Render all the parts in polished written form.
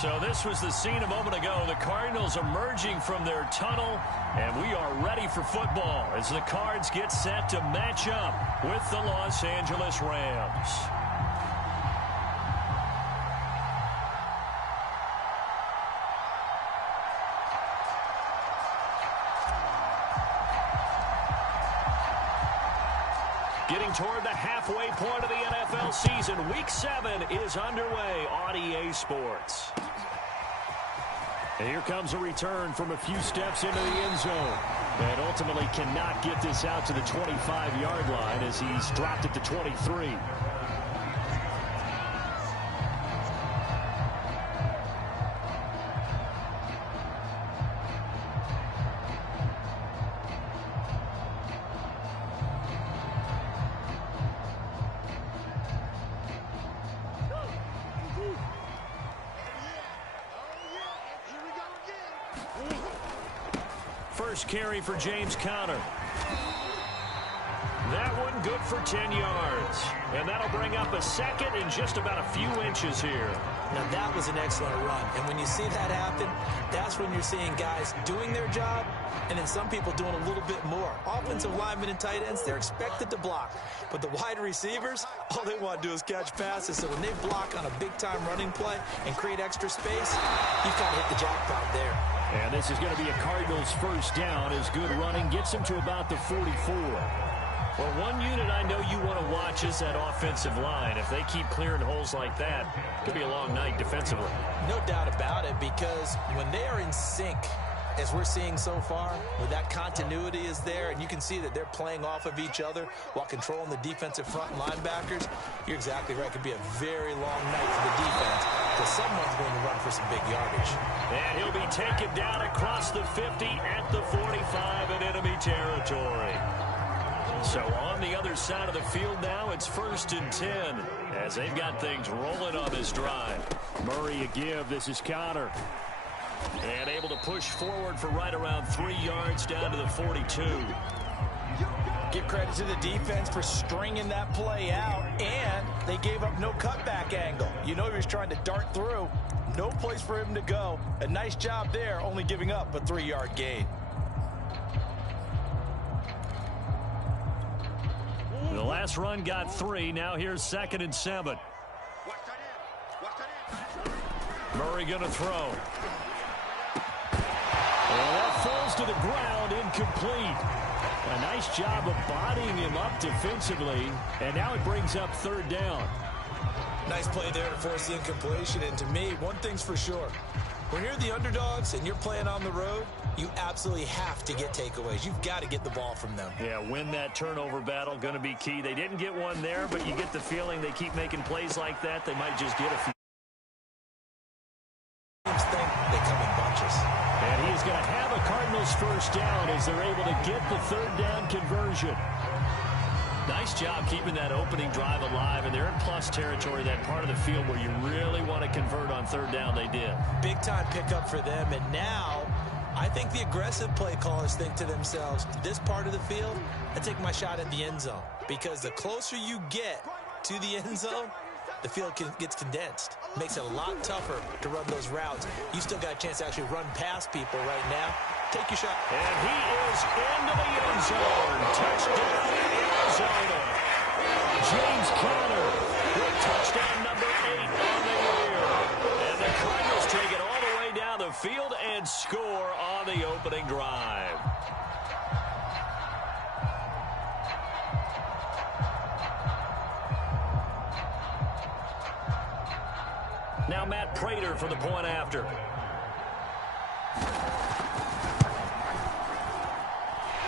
So this was the scene a moment ago. The Cardinals emerging from their tunnel, and we are ready for football as the Cards get set to match up with the Los Angeles Rams. Getting toward the halfway point of the NFL season, Week 7 is underway on EA Sports. And here comes a return from a few steps into the end zone. And ultimately cannot get this out to the 25-yard line as he's dropped it to 23. First carry for James Conner. That one good for 10 yards. And that'll bring up a second in just about a few inches here. Now that was an excellent run. And when you see that happen, that's when you're seeing guys doing their job and then some people doing a little bit more. Offensive linemen and tight ends, they're expected to block. But the wide receivers, all they want to do is catch passes. So when they block on a big-time running play and create extra space, you've got to hit the jackpot there. And this is going to be a Cardinals first down as good running gets him to about the 44. Well, one unit I know you want to watch is that offensive line. If they keep clearing holes like that, it could be a long night defensively. No doubt about it, because when they are in sync, as we're seeing so far, where that continuity is there, and you can see that they're playing off of each other while controlling the defensive front and linebackers, you're exactly right. It could be a very long night for the defense because someone's going to run for some big yardage. And he'll be taken down across the 50 at the 45 in enemy territory. So on the other side of the field now, it's 1st and 10 as they've got things rolling on this drive. Murray a give. This is Conner. And able to push forward for right around 3 yards down to the 42. Give credit to the defense for stringing that play out, and they gave up no cutback angle. You know he was trying to dart through. No place for him to go. A nice job there, only giving up a 3-yard gain. The last run got 3. Now here's 2nd and 7. Murray going to throw. And that falls to the ground, incomplete. A nice job of bodying him up defensively, and now it brings up 3rd down. Nice play there to force the incompletion, and to me, one thing's for sure. When you're the underdogs and you're playing on the road, you absolutely have to get takeaways. You've got to get the ball from them. Yeah, win that turnover battle, going to be key. They didn't get one there, but you get the feeling they keep making plays like that, they might just get a few. Teams think they come in bunches. And he is going to have a Cardinals first down as they're able to get the 3rd down conversion. Nice job keeping that opening drive alive, and they're in plus territory, that part of the field where you really want to convert on 3rd down. They did. Big-time pickup for them, and now I think the aggressive play callers think to themselves, this part of the field, I take my shot at the end zone, because the closer you get to the end zone, the field gets condensed. Makes it a lot tougher to run those routes. You still got a chance to actually run past people right now. Take your shot. And he is into the end zone. Touchdown, Arizona. James Conner with touchdown number 8 on the year. And the Cardinals take it all the way down the field and score on the opening drive. Now Matt Prater for the point after.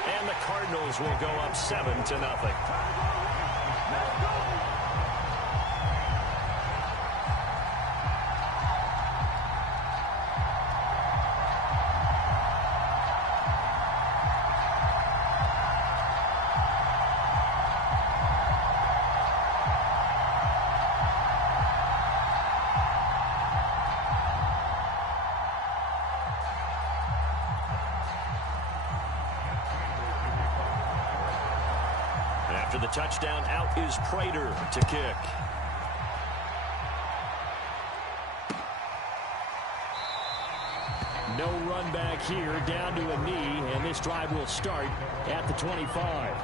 And the Cardinals will go up 7-0. After the touchdown, out is Prater to kick. No run back here, down to a knee, and this drive will start at the 25.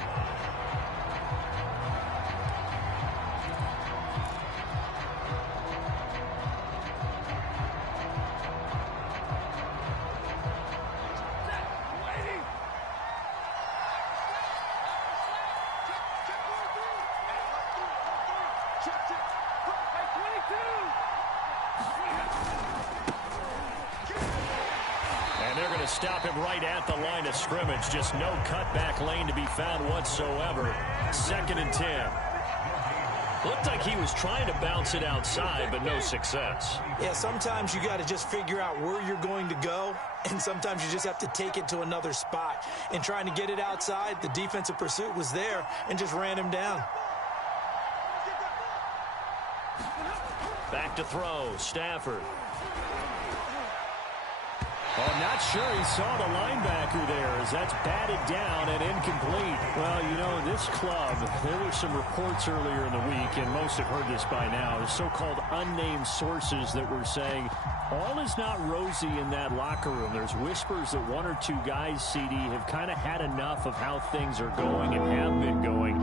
Stop him right at the line of scrimmage. Just no cutback lane to be found whatsoever. 2nd and 10. Looked like he was trying to bounce it outside, but no success. Yeah, sometimes you got to just figure out where you're going to go, and sometimes you just have to take it to another spot. And trying to get it outside, the defensive pursuit was there and just ran him down. Back to throw, Stafford. Oh, not sure he saw the linebacker there as that's batted down and incomplete. Well, you know, this club, there were some reports earlier in the week, and most have heard this by now, the so-called unnamed sources that were saying all is not rosy in that locker room. There's whispers that 1 or 2 guys, CD, have kind of had enough of how things are going and have been going.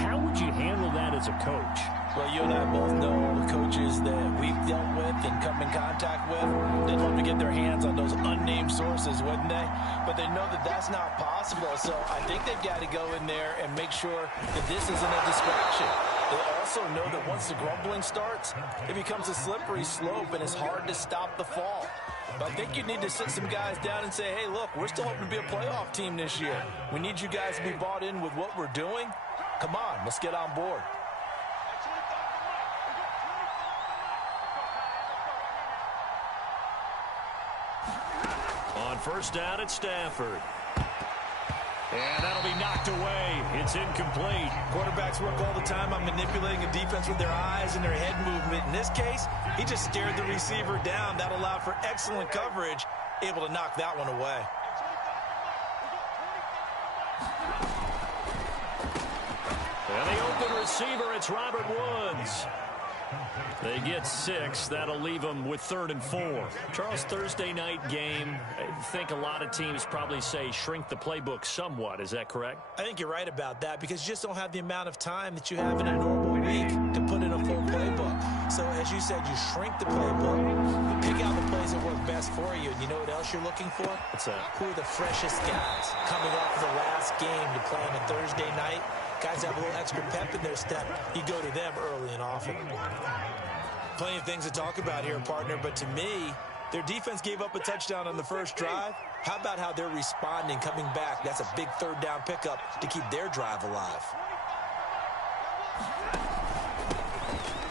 How would you handle that as a coach? Well, you and I both know the coaches that we've dealt with and come in contact with. They'd love to get their hands on those unnamed sources, wouldn't they? But they know that that's not possible. So I think they've got to go in there and make sure that this isn't a distraction. They also know that once the grumbling starts, it becomes a slippery slope and it's hard to stop the fall. But I think you need to sit some guys down and say, hey, look, we're still hoping to be a playoff team this year. We need you guys to be bought in with what we're doing. Come on, let's get on board. On first down at Stafford. And that'll be knocked away. It's incomplete. Quarterbacks work all the time on manipulating a defense with their eyes and their head movement. In this case, he just stared the receiver down. That allowed for excellent coverage, able to knock that one away. And the open receiver, it's Robert Woods. They get 6. That'll leave them with 3rd and 4. Charles, Thursday night game. I think a lot of teams probably say shrink the playbook somewhat. Is that correct? I think you're right about that because you just don't have the amount of time that you have in a normal week to put in a full playbook. So as you said, you shrink the playbook, pick out the plays that work best for you. And you know what else you're looking for? What's that? Who are the freshest guys coming off the last game to play on a Thursday night? Guys have a little extra pep in their step. You go to them early and often. Plenty of things to talk about here, partner, but to me, their defense gave up a touchdown on the first drive. How about how they're responding, coming back? That's a big 3rd down pickup to keep their drive alive.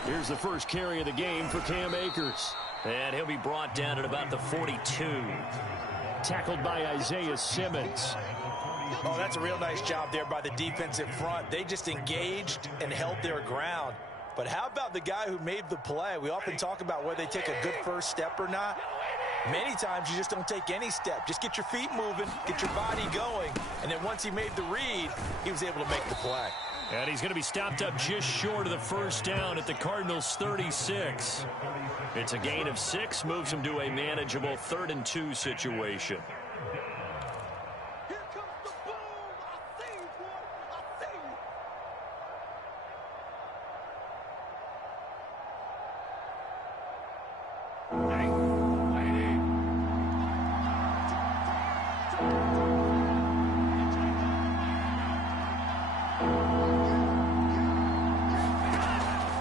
Here's the first carry of the game for Cam Akers. And he'll be brought down at about the 42. Tackled by Isaiah Simmons. Oh, that's a real nice job there by the defensive front. They just engaged and held their ground. But how about the guy who made the play? We often talk about whether they take a good first step or not. Many times you just don't take any step. Just get your feet moving, get your body going, and then once he made the read, he was able to make the play. And he's going to be stopped up just short of the first down at the Cardinals' 36. It's a gain of 6, moves him to a manageable 3rd and 2 situation.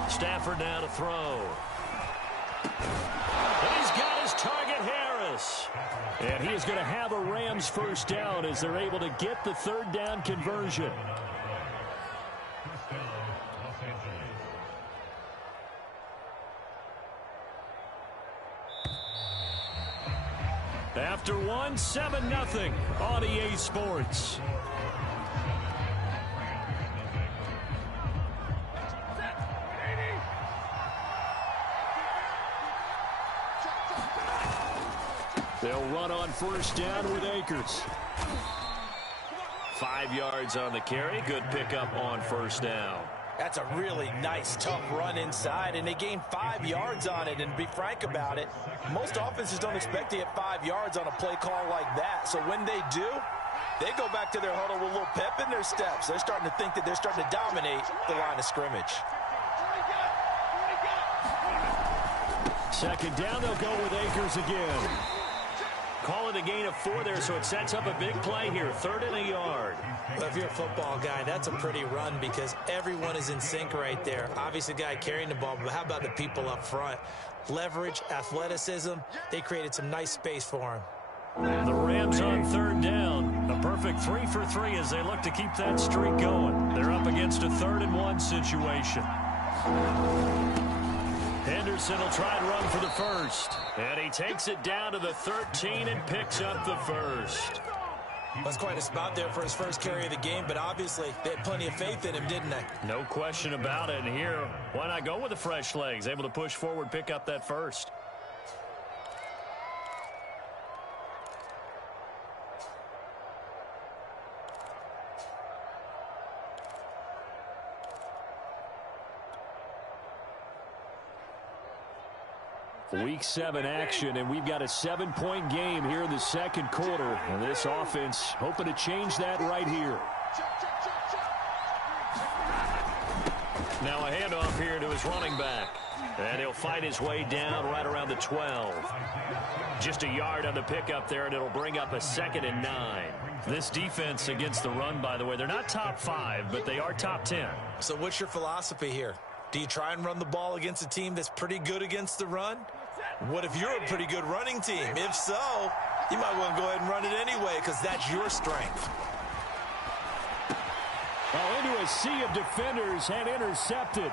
Stafford now to throw. And he's got his target, Harris. And he is going to have a Rams first down as they're able to get the 3rd down conversion. After 1, 7-0 on EA Sports. They'll run on first down with Akers. 5 yards on the carry. Good pickup on first down. That's a really nice, tough run inside, and they gained 5 yards on it. And to be frank about it, most offenses don't expect to get 5 yards on a play call like that. So when they do, they go back to their huddle with a little pep in their steps. They're starting to think that they're starting to dominate the line of scrimmage. Second down, they'll go with Akers again. Call it a gain of 4 there, so it sets up a big play here. 3rd and a yard. Well, if you're a football guy, that's a pretty run because everyone is in sync right there. Obviously, the guy carrying the ball, but how about the people up front? Leverage, athleticism, they created some nice space for him. The Rams on 3rd down. A perfect 3 for 3 as they look to keep that streak going. They're up against a 3rd and 1 situation. Henderson will try and run for the first. And he takes it down to the 13 and picks up the first. That's quite a spot there for his first carry of the game, but obviously they had plenty of faith in him, didn't they? No question about it. And here, why not go with the fresh legs? Able to push forward, pick up that first. Week 7 action, and we've got a 7-point game here in the second quarter. And this offense hoping to change that right here. Now a handoff here to his running back. And he'll fight his way down right around the 12. Just a yard on the pickup there, and it'll bring up a 2nd and 9. This defense against the run, by the way, they're not top 5, but they are top 10. So what's your philosophy here? Do you try and run the ball against a team that's pretty good against the run? What if you're a pretty good running team? If so, you might want to go ahead and run it anyway because that's your strength. Oh, into a sea of defenders and intercepted.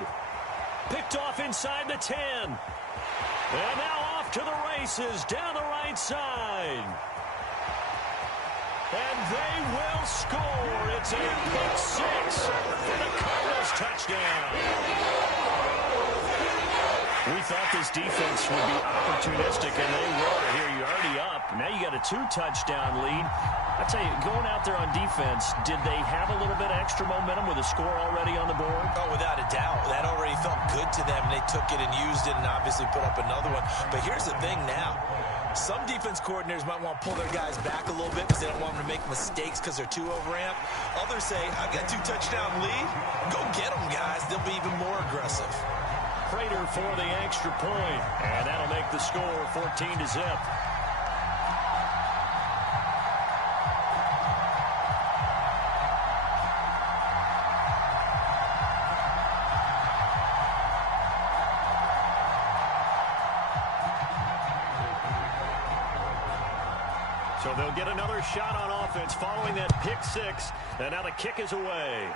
Picked off inside the 10. And now off to the races down the right side. And they will score. It's a pick 6 for the Cardinals touchdown. We thought this defense would be opportunistic, and they were. Here, you're already up. Now you got a 2-touchdown lead. I tell you, going out there on defense, did they have a little bit of extra momentum with a score already on the board? Oh, without a doubt. That already felt good to them. They took it and used it and obviously put up another one. But here's the thing now. Some defense coordinators might want to pull their guys back a little bit because they don't want them to make mistakes because they're too overamped. Others say, I've got a 2-touchdown lead. Go get them, guys. They'll be even more aggressive. Prater for the extra point, and that'll make the score 14-0. So they'll get another shot on offense following that pick 6, and now the kick is away.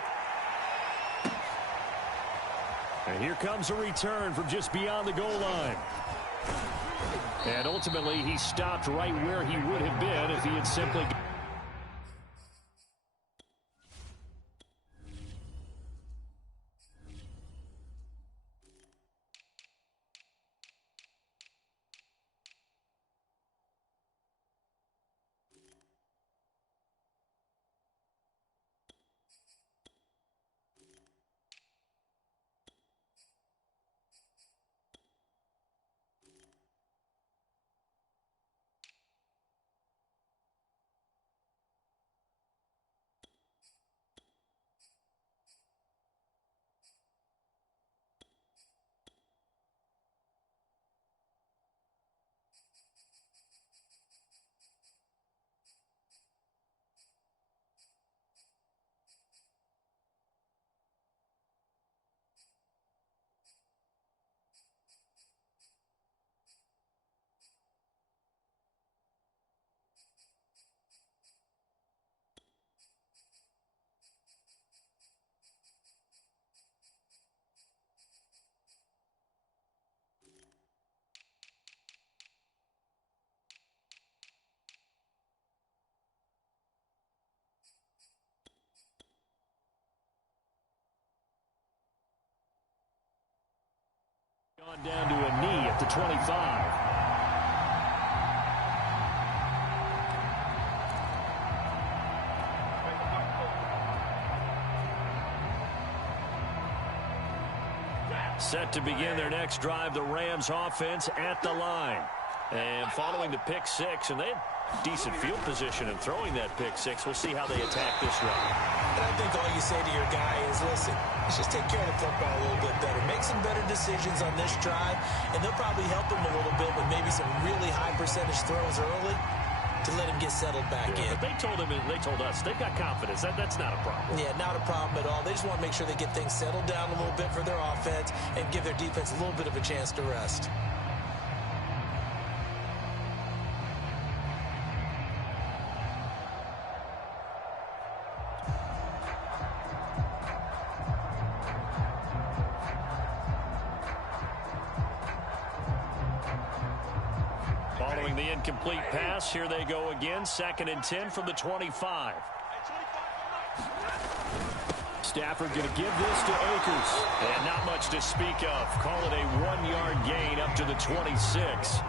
And here comes a return from just beyond the goal line. And ultimately, he stopped right where he would have been if he had simply... Gone down to a knee at the 25. Set to begin their next drive, the Rams offense at the line. And following the pick six, and they had decent field position in throwing that pick six. We'll see how they attack this run. And I think all you say to your guy is, listen, let's just take care of the football a little bit better. Make some better decisions on this drive, and they'll probably help him a little bit with maybe some really high percentage throws early to let him get settled back in. But they told him, and they told us, they've got confidence. That's not a problem. Yeah, not a problem at all. They just want to make sure they get things settled down a little bit for their offense and give their defense a little bit of a chance to rest. Following the incomplete pass, here they go again. 2nd and 10 from the 25. Stafford going to give this to Akers. And not much to speak of. Call it a 1-yard gain up to the 26.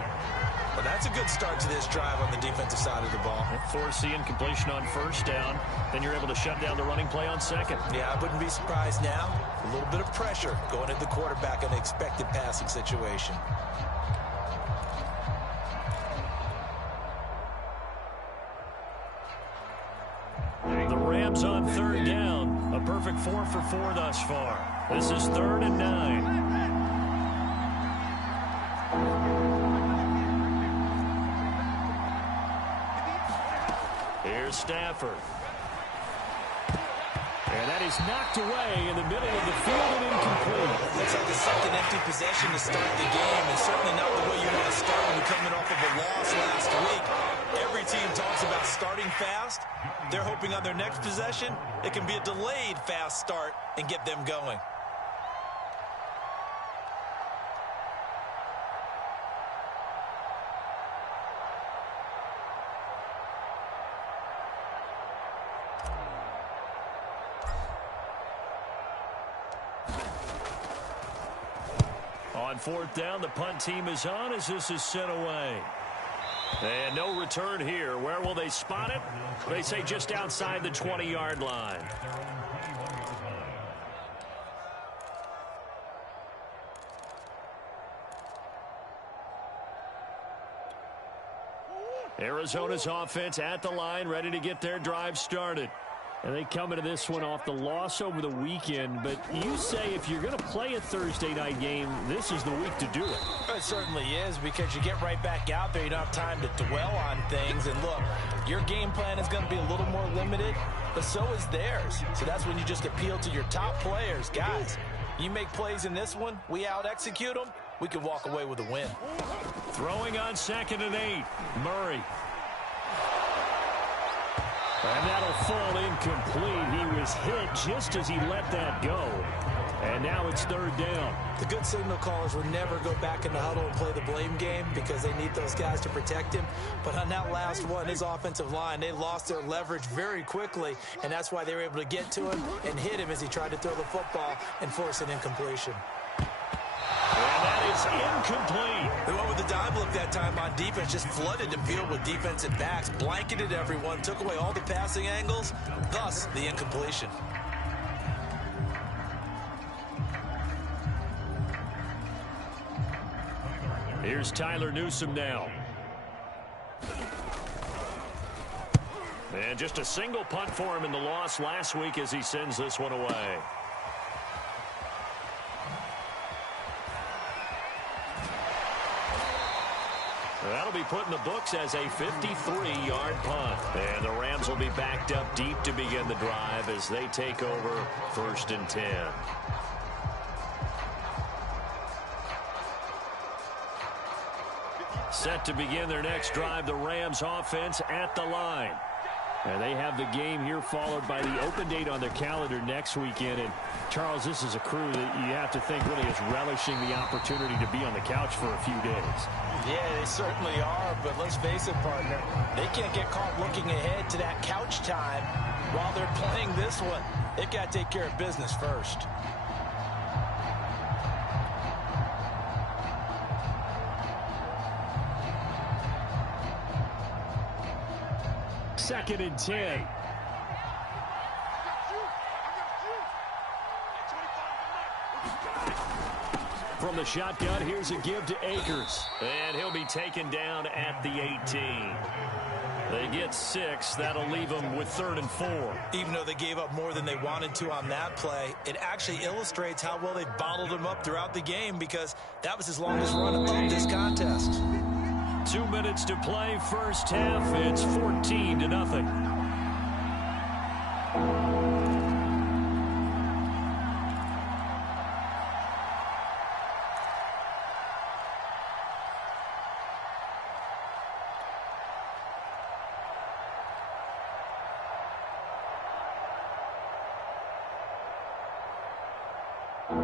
Well, that's a good start to this drive on the defensive side of the ball. Force the incompletion on 1st down. Then you're able to shut down the running play on 2nd. Yeah, I wouldn't be surprised now. A little bit of pressure going at the quarterback in an expected passing situation. The Rams on 3rd down. A perfect 4 for 4 thus far. This is 3rd and 9. Here's Stafford. And that is knocked away in the middle of the field and incomplete. Looks like a second empty possession to start the game, and certainly not the way you want to start when you're coming off of a loss last week. Every team talks about starting fast. They're hoping on their next possession, it can be a delayed fast start and get them going. On 4th down, the punt team is on as this is sent away. And no return here. Where will they spot it? They say just outside the 20-yard line. Arizona's offense at the line, ready to get their drive started. And they come into this one off the loss over the weekend. But you say if you're going to play a Thursday night game, this is the week to do it. It certainly is, because you get right back out there. You don't have time to dwell on things. And look, your game plan is going to be a little more limited, but so is theirs. So that's when you just appeal to your top players. Guys, you make plays in this one, we out-execute them, we can walk away with a win. Throwing on 2nd and 8, Murray. And that'll fall incomplete. He was hit just as he let that go. And now it's 3rd down. The good signal callers will never go back in the huddle and play the blame game because they need those guys to protect him. But on that last one, his offensive line, they lost their leverage very quickly, and that's why they were able to get to him and hit him as he tried to throw the football and force an incompletion. And that is incomplete. They went with the dime look that time on defense, just flooded the field with defensive backs, blanketed everyone, took away all the passing angles, thus the incompletion. Here's Tyler Newsome now. And just a single punt for him in the loss last week as he sends this one away. That'll be put in the books as a 53-yard punt. And the Rams will be backed up deep to begin the drive as they take over 1st and 10. Set to begin their next drive, the Rams offense at the line. And they have the game here followed by the open date on their calendar next weekend. And, Charles, this is a crew that you have to think really is relishing the opportunity to be on the couch for a few days. Yeah, they certainly are, but let's face it, partner, they can't get caught looking ahead to that couch time while they're playing this one. They've got to take care of business first. Second and 10. From the shotgun, here's a give to Akers. And he'll be taken down at the 18. They get 6. That'll leave them with 3rd and 4. Even though they gave up more than they wanted to on that play, it actually illustrates how well they bottled him up throughout the game, because that was his longest run of this contest. 2 minutes to play, first half. It's 14-0.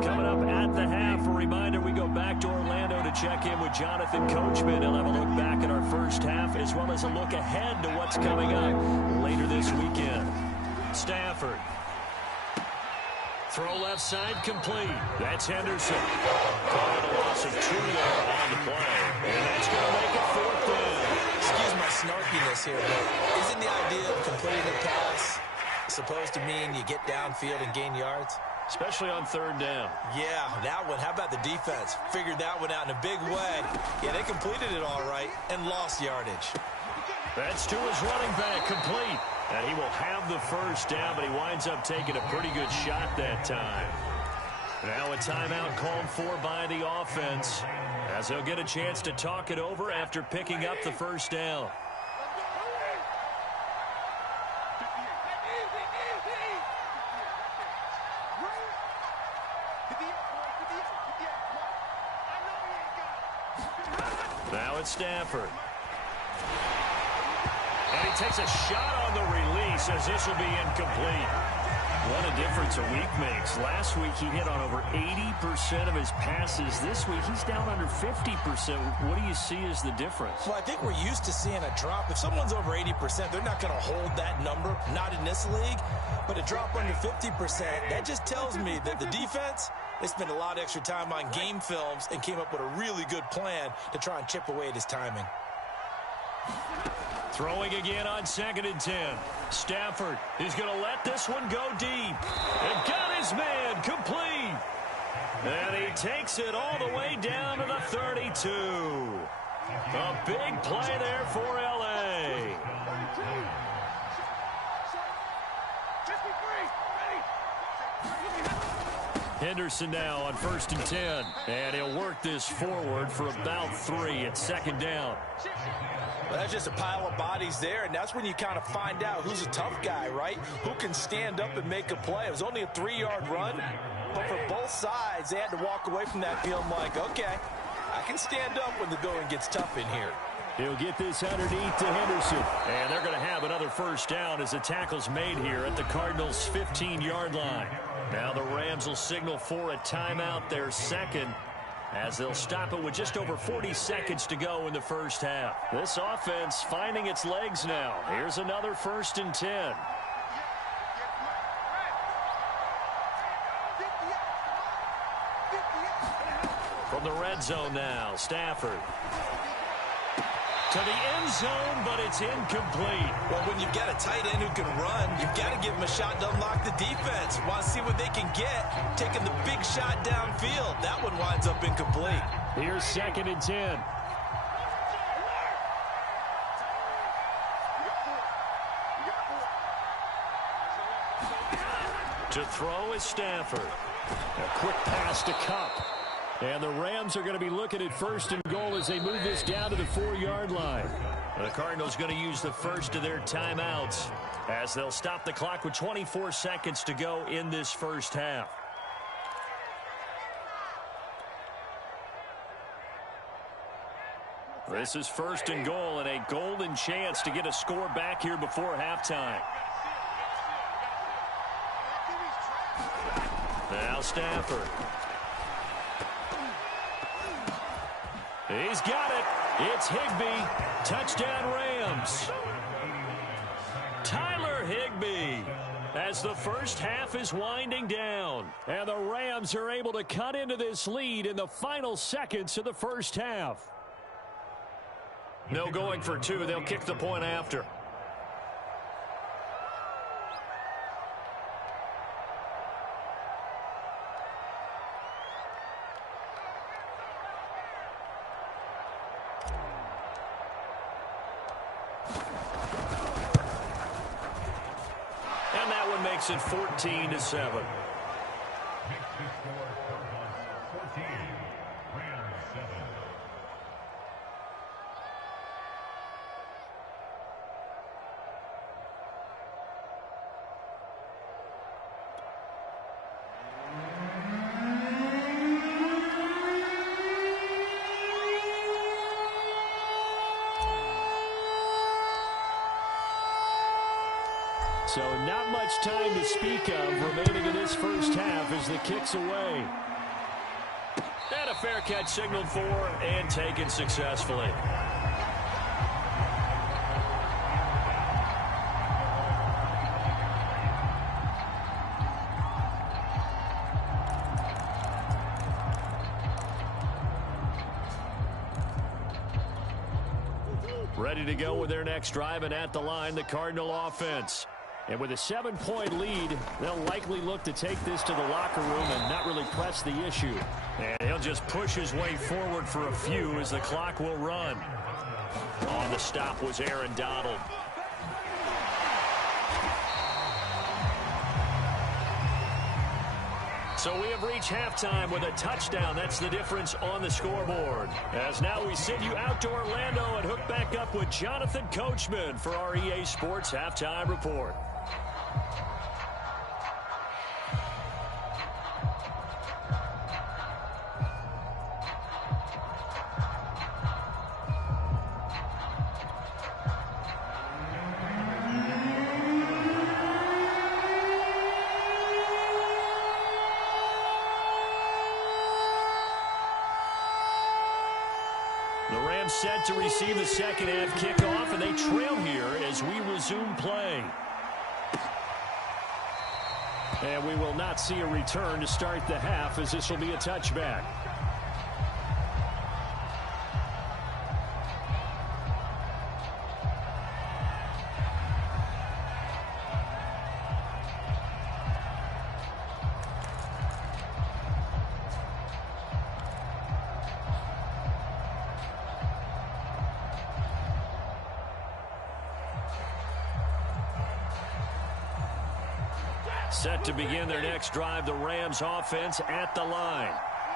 Coming up at the half, a reminder, we go back to Orlando to check in with Jonathan Coachman. He'll have a look back at our first half, as well as a look ahead to what's coming up later this weekend. Stafford. Throw left side, complete. That's Henderson. Calling a loss of 2 there on the play. And that's going to make it 4th down. Excuse my snarkiness here, but isn't the idea of completing a pass supposed to mean you get downfield and gain yards? Especially on 3rd down. Yeah, that one. How about the defense? Figured that one out in a big way. Yeah, they completed it all right and lost yardage. That's to his running back, complete. And he will have the first down, but he winds up taking a pretty good shot that time. Now a timeout called for by the offense, as they'll get a chance to talk it over after picking up the first down. Now it's Stafford. And he takes a shot on the release, as this will be incomplete. What a difference a week makes. Last week he hit on over 80% of his passes. This week he's down under 50%. What do you see as the difference? Well, I think we're used to seeing a drop. If someone's over 80%, they're not going to hold that number, not in this league. But a drop under 50%, that just tells me that the defense, they spent a lot of extra time on game films and came up with a really good plan to try and chip away at his timing. Throwing again on 2nd and 10. Stafford is going to let this one go deep. And got his man complete. And he takes it all the way down to the 32. A big play there for L.A. Henderson now on 1st and 10. And he'll work this forward for about 3. It's 2nd down. Well, that's just a pile of bodies there, and that's when you kind of find out who's a tough guy, right? Who can stand up and make a play. It was only a 3-yard run, but for both sides, they had to walk away from that feeling like, okay, I can stand up when the going gets tough in here. He'll get this underneath to Henderson. And they're going to have another first down as the tackle's made here at the Cardinals' 15-yard line. Now the Rams will signal for a timeout, their second, as they'll stop it with just over 40 seconds to go in the first half. This offense finding its legs now. Here's another 1st and 10. From the red zone now, Stafford. To the end zone, but it's incomplete. Well, when you've got a tight end who can run, you've got to give him a shot to unlock the defense. Want to see what they can get, taking the big shot downfield. That one winds up incomplete. Here's 2nd and 10. To throw is Stafford. A quick pass to Cup. And the Rams are going to be looking at 1st and goal as they move this down to the 4-yard line. The Cardinals going to use the first of their timeouts as they'll stop the clock with 24 seconds to go in this first half. This is 1st and goal and a golden chance to get a score back here before halftime. Now Stafford. He's got it. It's Higbee. Touchdown Rams. Tyler Higbee, as the first half is winding down. And the Rams are able to cut into this lead in the final seconds of the first half. No going for 2. They'll kick the point after. makes it 14-7. So not much time to speak of remaining in this first half as the kick's away. And a fair catch signaled for and taken successfully. Ready to go with their next drive, and at the line, the Cardinal offense. And with a 7-point lead, they'll likely look to take this to the locker room and not really press the issue. And he'll just push his way forward for a few as the clock will run. On the stop was Aaron Donald. So we have reached halftime with a touchdown. That's the difference on the scoreboard. As now we send you out to Orlando and hook back up with Jonathan Coachman for our EA Sports Halftime Report. The Rams set to receive the second half kickoff, and they trail here as we resume play. And we will not see a return to start the half, as this will be a touchback. Set to begin their next drive, the Rams offense at the line.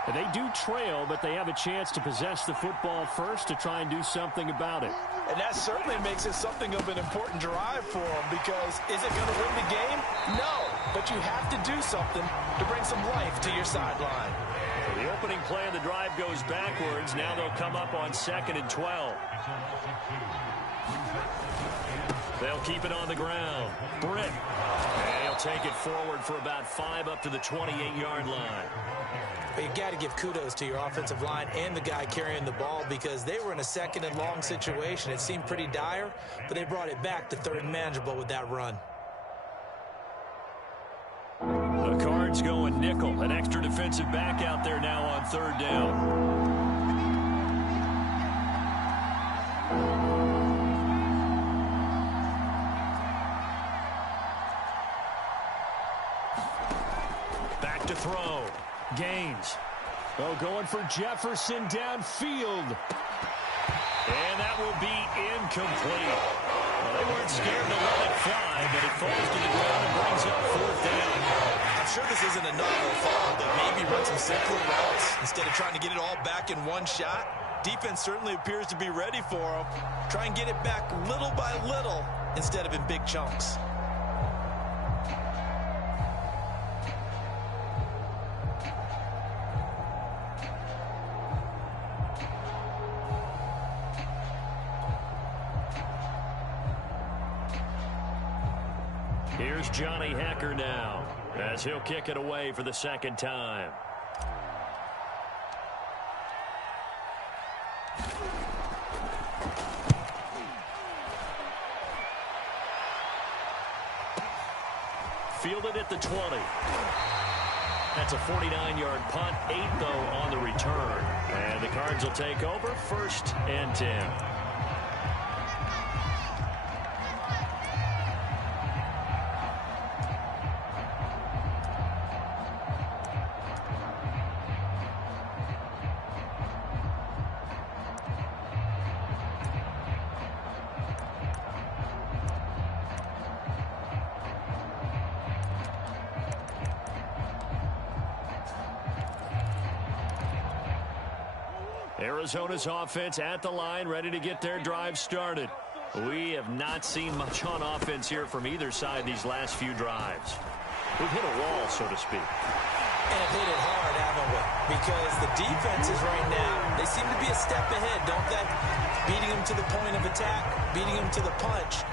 And they do trail, but they have a chance to possess the football first to try and do something about it. And that certainly makes it something of an important drive for them, because is it going to win the game? No, but you have to do something to bring some life to your sideline. So the opening play of the drive goes backwards. Now they'll come up on 2nd and 12. They'll keep it on the ground. Britt. And he'll take it forward for about 5 up to the 28-yard line. But you got to give kudos to your offensive line and the guy carrying the ball, because they were in a 2nd and long situation. It seemed pretty dire, but they brought it back to 3rd and manageable with that run. The Cards going nickel. An extra defensive back out there now on 3rd down. Back to throw. Gaines. Oh, going for Jefferson downfield. And that will be incomplete. Well, they weren't scared to let it fly, but it falls to the ground and brings up 4th down. I'm sure this isn't a novel fall, but maybe run some simpler routes instead of trying to get it all back in one shot. Defense certainly appears to be ready for them. Try and get it back little by little instead of in big chunks. Here's Johnny Hecker now, as he'll kick it away for the 2nd time. Fielded at the 20. That's a 49-yard punt, 8 though on the return. And the Cards will take over, 1st and 10. Arizona's offense at the line, ready to get their drive started. We have not seen much on offense here from either side these last few drives. We've hit a wall, so to speak. And hit it hard, haven't we? Because the defenses right now, they seem to be a step ahead, don't they? Beating them to the point of attack, beating them to the punch.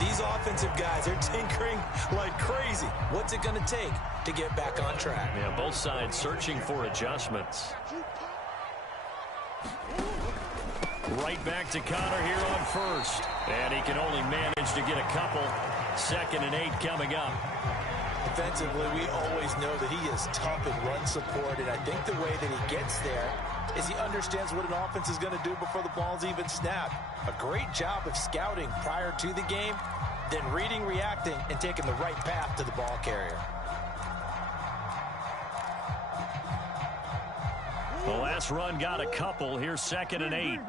These offensive guys are tinkering like crazy. What's it going to take to get back on track? Yeah, both sides searching for adjustments. Right back to Connor here on first. And he can only manage to get a couple. 2nd and 8 coming up. Defensively, we always know that he is tough in run support, and I think the way that he gets there is he understands what an offense is going to do before the ball's even snapped. A great job of scouting prior to the game, then reading, reacting, and taking the right path to the ball carrier. The last run got a couple. Here's 2nd and 8.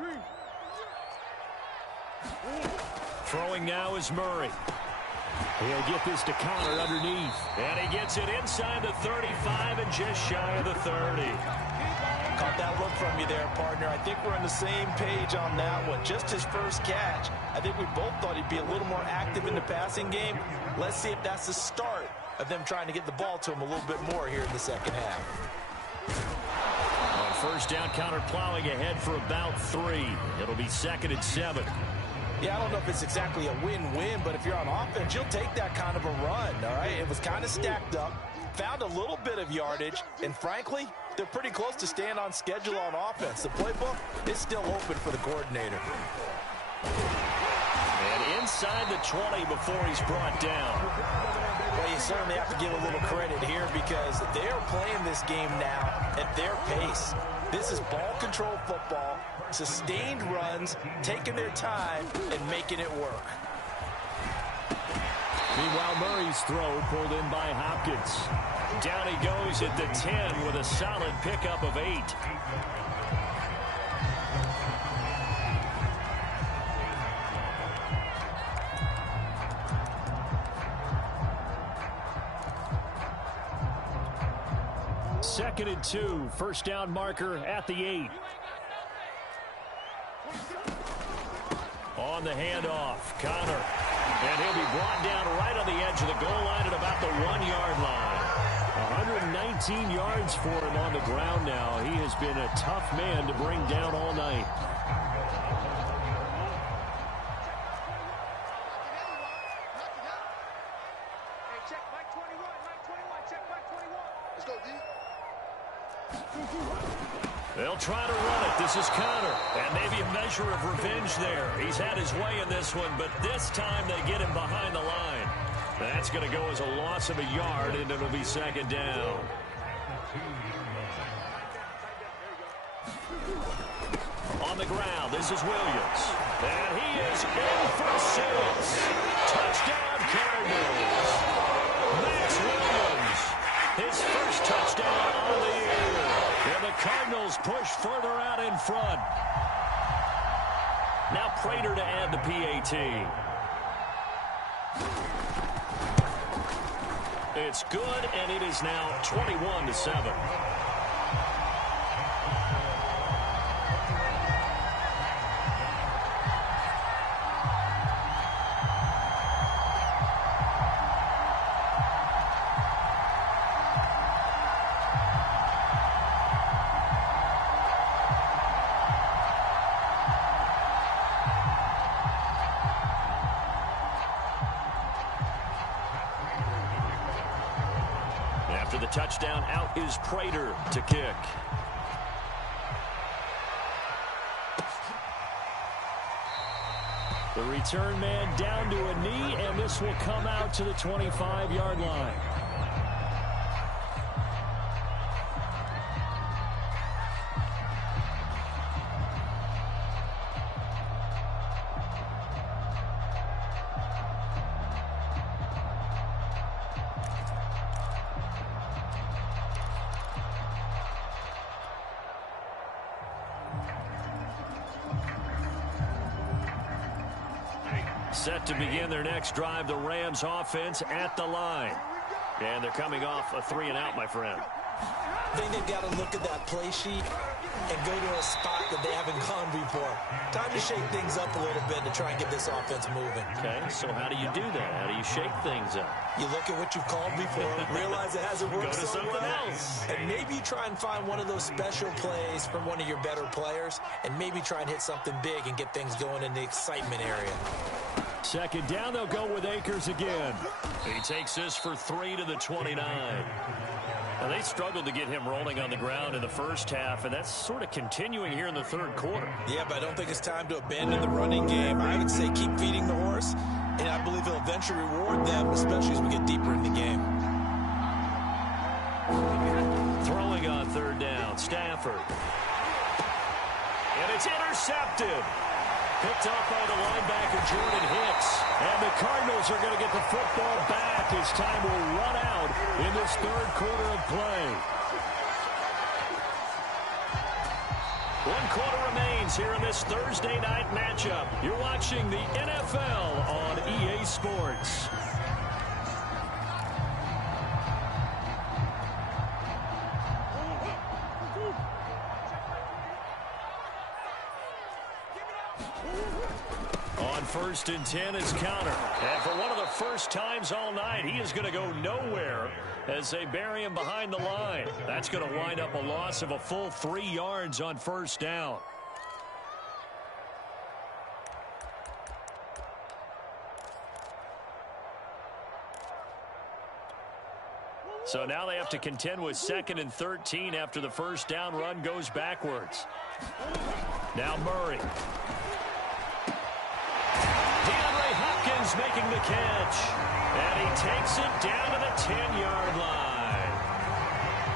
Throwing now is Murray. He'll get this to Connor underneath. And he gets it inside the 35 and just shy of the 30. Caught that look from you there, partner. I think we're on the same page on that one. Just his first catch. I think we both thought he'd be a little more active in the passing game. Let's see if that's the start of them trying to get the ball to him a little bit more here in the second half. On first down, Connor plowing ahead for about 3. It'll be 2nd and 7. Yeah, I don't know if it's exactly a win-win, but if you're on offense, you'll take that kind of a run, all right? It was kind of stacked up, found a little bit of yardage, and frankly, they're pretty close to staying on schedule on offense. The playbook is still open for the coordinator. And inside the 20 before he's brought down. Well, you certainly have to give a little credit here because they are playing this game now at their pace. This is ball control football, sustained runs, taking their time, and making it work. Meanwhile, Murray's throw pulled in by Hopkins. Down he goes at the 10 with a solid pickup of 8. Second and 2, first down marker at the 8. On the handoff, Connor. And he'll be brought down right on the edge of the goal line at about the 1-yard line. 119 yards for him on the ground now. He has been a tough man to bring down all night. They'll try to run it. This is Connor. And maybe a measure of revenge there. He's had his way in this one, but this time they get him behind the line. That's going to go as a loss of a yard, and it'll be 2nd down. On the ground, this is Williams. And he is in for 6. Touchdown, Cardinals. Max Williams, his first touchdown of the year. And the Cardinals push further out in front. Now Prater to add the PAT. It's good, and it is now 21-7. After the touchdown, out is Prater to kick. The return man down to a knee, and this will come out to the 25-yard line. Set to begin their next drive, the Rams offense at the line. And they're coming off a 3-and-out, my friend. I think they've got to look at that play sheet and go to a spot that they haven't gone before. Time to shake things up a little bit to try and get this offense moving. Okay, so how do you do that? How do you shake things up? You look at what you've called before, realize it hasn't worked so well, and maybe you try and find one of those special plays from one of your better players, and maybe try and hit something big and get things going in the excitement area. Second down, they'll go with Akers again. He takes this for 3 to the 29. Now, they struggled to get him rolling on the ground in the first half, and that's sort of continuing here in the third quarter. Yeah, but I don't think it's time to abandon the running game. I would say keep feeding the horse, and I believe he'll eventually reward them, especially as we get deeper in the game. Throwing on third down, Stafford. And it's intercepted. Picked up by the linebacker, Jordan Hicks. And the Cardinals are going to get the football back as time will run out in this third quarter of play. 1 quarter remains here in this Thursday night matchup. You're watching the NFL on EA Sports. On 1st and 10 is counter. And for one of the first times all night, he is going to go nowhere as they bury him behind the line. That's going to wind up a loss of a full 3 yards on first down. So now they have to contend with 2nd and 13 after the first down run goes backwards. Now Murray. Making the catch, and he takes it down to the 10-yard line.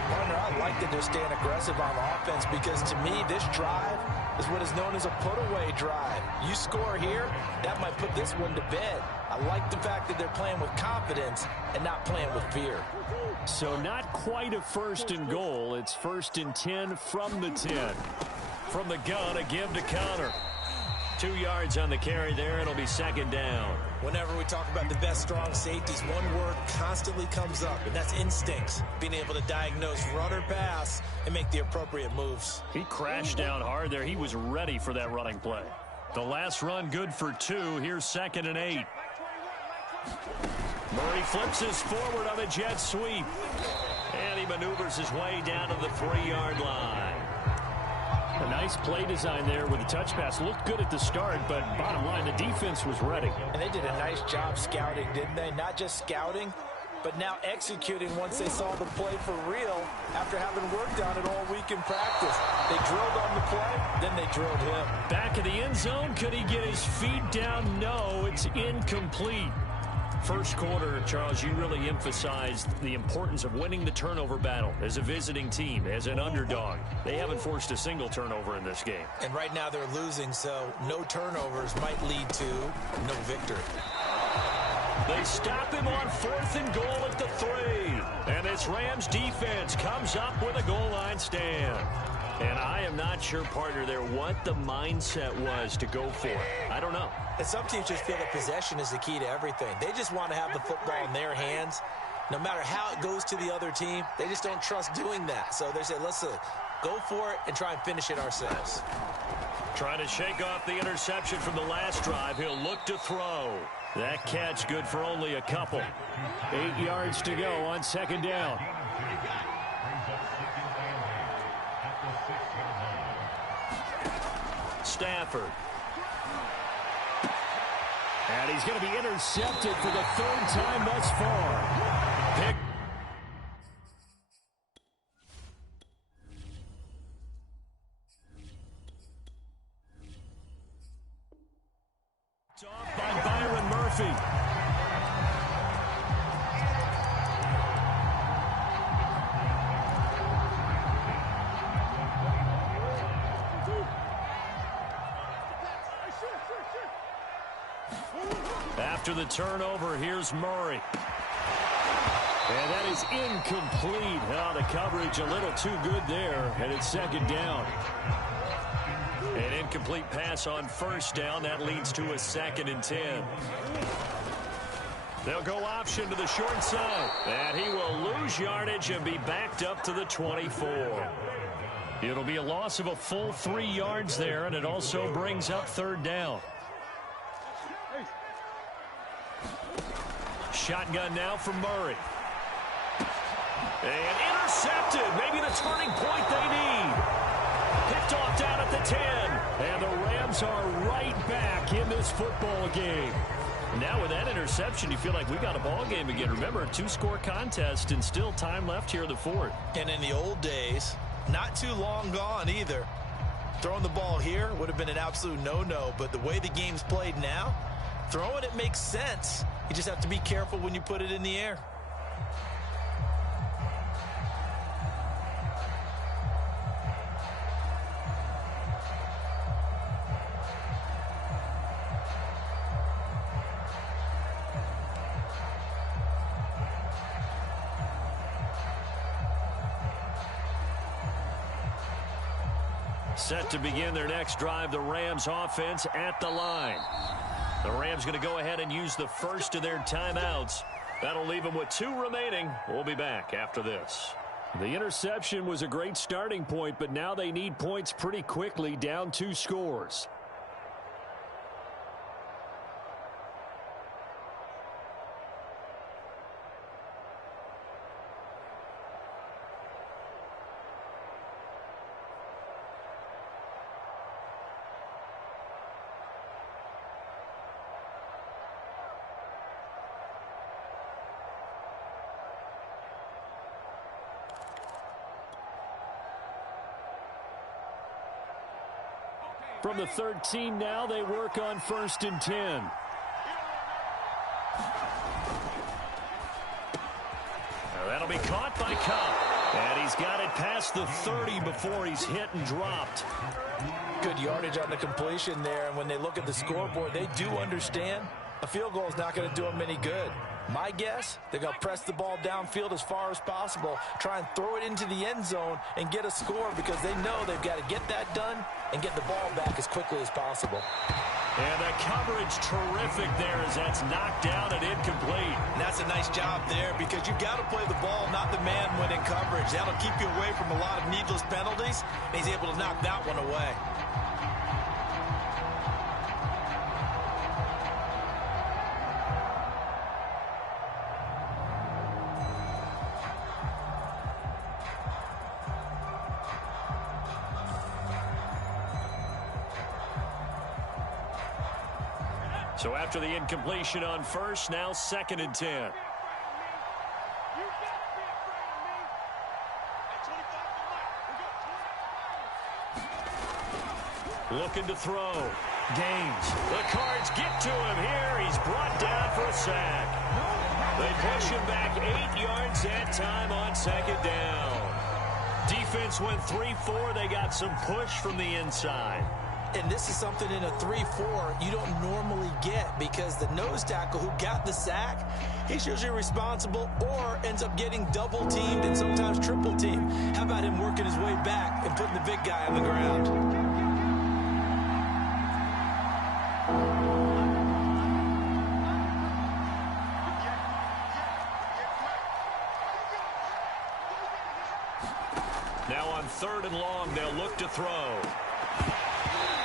Partner, I like that they're staying aggressive on offense because to me, this drive is what is known as a put-away drive. You score here, that might put this one to bed. I like the fact that they're playing with confidence and not playing with fear. So not quite a 1st and goal. It's 1st and 10 from the 10. From the gun, a give to counter. 2 yards on the carry there. It'll be 2nd down. Whenever we talk about the best strong safeties, one word constantly comes up, and that's instincts. Being able to diagnose run or pass and make the appropriate moves. He crashed down hard there. He was ready for that running play. The last run good for 2. Here's 2nd and 8. Murray flips his forward on a jet sweep. And he maneuvers his way down to the 3-yard line. A nice play design there with the touch pass. Looked good at the start, but bottom line, the defense was ready. And they did a nice job scouting, didn't they? Not just scouting, but now executing once they saw the play for real after having worked on it all week in practice. They drilled on the play, then they drilled him. Back in the end zone, could he get his feet down? No, it's incomplete. First quarter, Charles, you really emphasized the importance of winning the turnover battle as a visiting team, as an underdog. They haven't forced a single turnover in this game. And right now they're losing, so no turnovers might lead to no victory. They stop him on 4th and goal at the 3. And this Rams defense comes up with a goal line stand. And I am not sure, partner, there what the mindset was to go for it. I don't know. And some teams just feel that possession is the key to everything. They just want to have the football in their hands. No matter how it goes to the other team, they just don't trust doing that. So they say, let's go for it and try and finish it ourselves. Trying to shake off the interception from the last drive. He'll look to throw. That catch good for only a couple. 8 yards to go on 2nd down. Stafford. And he's going to be intercepted for the 3rd time thus far. Pick. Off by Byron Murphy. After the turnover, here's Murray. And that is incomplete. Oh, the coverage a little too good there, and it's 2nd down. An incomplete pass on 1st down. That leads to a 2nd and 10. They'll go option to the short side. And he will lose yardage and be backed up to the 24. It'll be a loss of a full 3 yards there, and it also brings up 3rd down. Shotgun now from Murray. And intercepted. Maybe the turning point they need. Picked off down at the 10. And the Rams are right back in this football game. Now with that interception, you feel like we got a ball game again. Remember, a 2-score contest and still time left here in the 4th. And in the old days, not too long gone either, throwing the ball here would have been an absolute no-no. But the way the game's played now, throwing it makes sense. You just have to be careful when you put it in the air. Set to begin their next drive, the Rams offense at the line. The Rams going to go ahead and use the first of their timeouts. That'll leave them with 2 remaining. We'll be back after this. The interception was a great starting point, but now they need points pretty quickly, down 2 scores. From the 13 now, they work on 1st and 10. Now that'll be caught by Cup. And he's got it past the 30 before he's hit and dropped. Good yardage on the completion there. And when they look at the scoreboard, they do understand a field goal is not going to do them any good. My guess, they're going to press the ball downfield as far as possible, try and throw it into the end zone and get a score because they know they've got to get that done and get the ball back as quickly as possible. And the coverage terrific there as that's knocked down and incomplete. And that's a nice job there because you've got to play the ball, not the man when in coverage. That'll keep you away from a lot of needless penalties, and he's able to knock that one away. So after the incompletion on 1st, now 2nd and 10. Looking to throw. Gaines. The Cards get to him here. He's brought down for a sack. They push him back 8 yards that time on 2nd down. Defense went 3-4. They got some push from the inside. And this is something in a 3-4 you don't normally get because the nose tackle who got the sack, he's usually responsible or ends up getting double-teamed and sometimes triple-teamed. How about him working his way back and putting the big guy on the ground? Now on 3rd and long, they'll look to throw.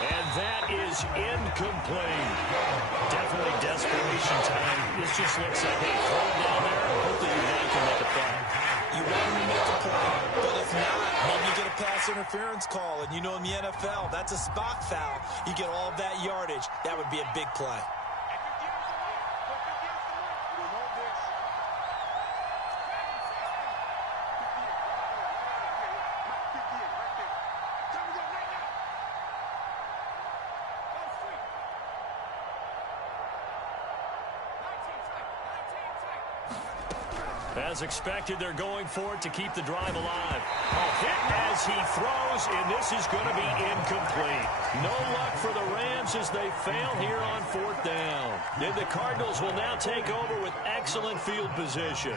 And that is incomplete. Definitely desperation time. This just looks like, hey, throw it down there. Hopefully you want to make a play. You want him to make a play, but if not, maybe you get a pass interference call. And you know in the NFL, that's a spot foul. You get all of that yardage. That would be a big play. As expected, they're going for it to keep the drive alive. A hit as he throws, and this is going to be incomplete. No luck for the Rams as they fail here on 4th down. And the Cardinals will now take over with excellent field position.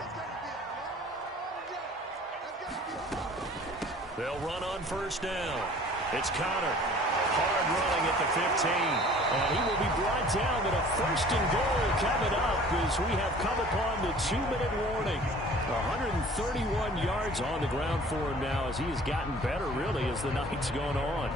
They'll run on 1st down. It's Connor. Hard running at the 15. And he will be brought down with a first and goal coming up as we have come upon the 2-minute warning. 131 yards on the ground for him now as he has gotten better, really, as the night's gone on.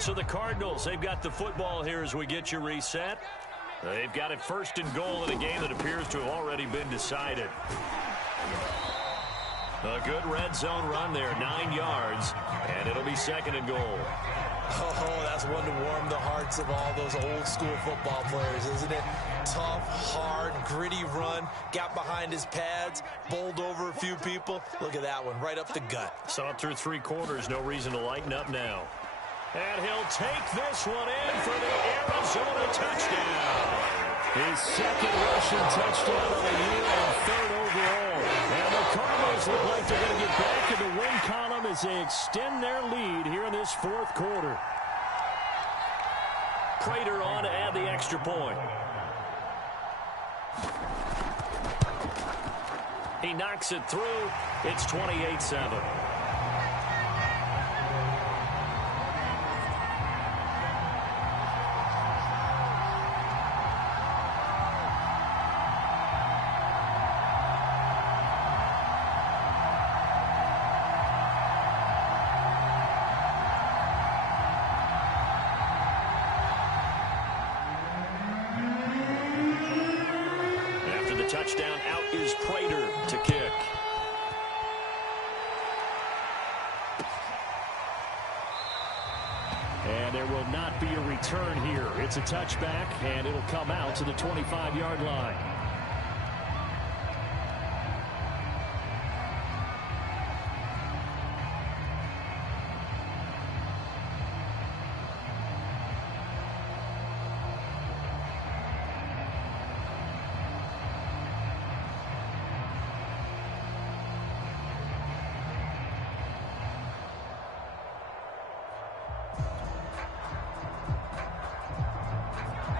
So the Cardinals, they've got the football here as we get you reset. They've got it first and goal in a game that appears to have already been decided. A good red zone run there, 9 yards, and it'll be second and goal. Oh, that's one to warm the hearts of all those old school football players, isn't it? Tough, hard, gritty run, got behind his pads, bowled over a few people. Look at that one, right up the gut. Saw it through 3 quarters, no reason to lighten up now. And he'll take this one in for the Arizona touchdown. His second rushing touchdown of the year and 3rd overall. And the Cardinals look like they're going to get back in the win column as they extend their lead here in this 4th quarter. Prater on to add the extra point. He knocks it through. It's 28-7. Touchdown, out is Prater to kick. And there will not be a return here. It's a touchback, and it'll come out to the 25-yard line.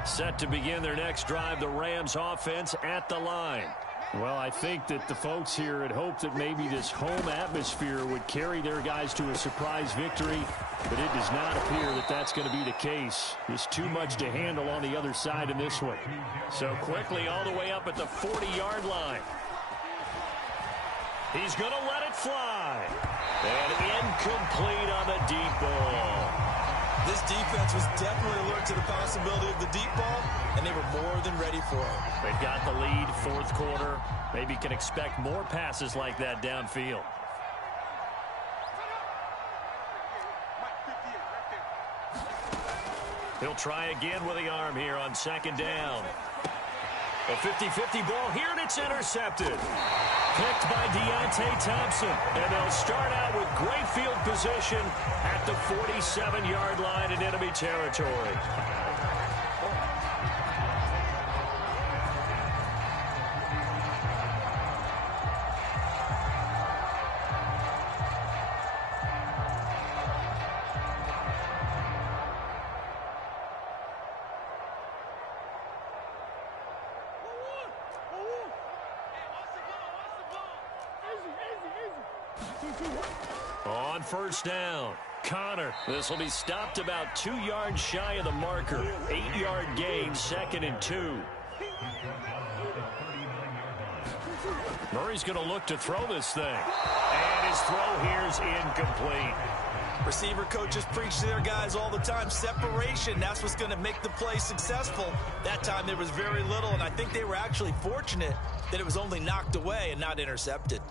Set to begin their next drive, the Rams offense at the line. Well, I think that the folks here had hoped that maybe this home atmosphere would carry their guys to a surprise victory, but it does not appear that that's going to be the case. There's too much to handle on the other side in this one. So quickly all the way up at the 40-yard line. He's going to let it fly. And incomplete on the deep ball. This defense was definitely alert to the possibility of the deep ball, and they were more than ready for it. They've got the lead, 4th quarter. Maybe can expect more passes like that downfield. He'll try again with the arm here on 2nd down. A 50-50 ball here, and it's intercepted. Picked by Deontay Thompson. And they'll start out with great field position at the 47-yard line in enemy territory. On 1st down, Connor. This will be stopped about 2 yards shy of the marker. 8-yard gain, 2nd and 2. Murray's going to look to throw this thing. And his throw here is incomplete. Receiver coaches preach to their guys all the time. Separation, that's what's going to make the play successful. That time there was very little, and I think they were actually fortunate that it was only knocked away and not intercepted.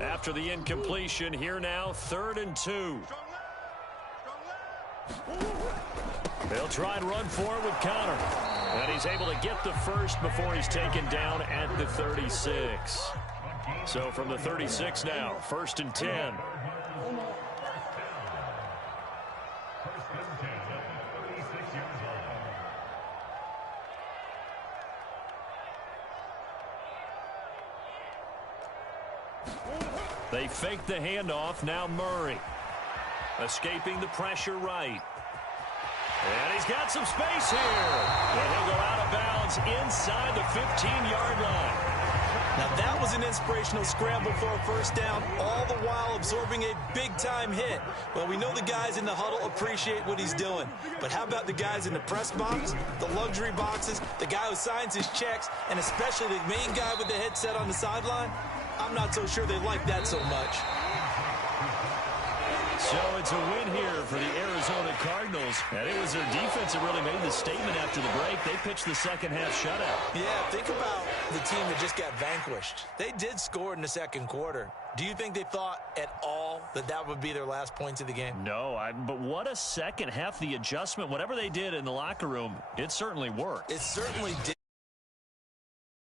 After the incompletion, here now, 3rd and 2. They'll try and run for it with Connor. And he's able to get the first before he's taken down at the 36. So from the 36 now, 1st and 10. They fake the handoff. Now Murray. Escaping the pressure right. And he's got some space here. And he'll go out of bounds inside the 15-yard line. Now that was an inspirational scramble for a first down, all the while absorbing a big-time hit. Well, we know the guys in the huddle appreciate what he's doing. But how about the guys in the press box, the luxury boxes, the guy who signs his checks, and especially the main guy with the headset on the sideline? I'm not so sure they like that so much. So it's a win here for the Arizona Cardinals. And it was their defense that really made the statement after the break. They pitched the second half shutout. Yeah, think about the team that just got vanquished. They did score in the second quarter. Do you think they thought at all that that would be their last points of the game? No, but what a second half. The adjustment, whatever they did in the locker room, it certainly worked. It certainly did.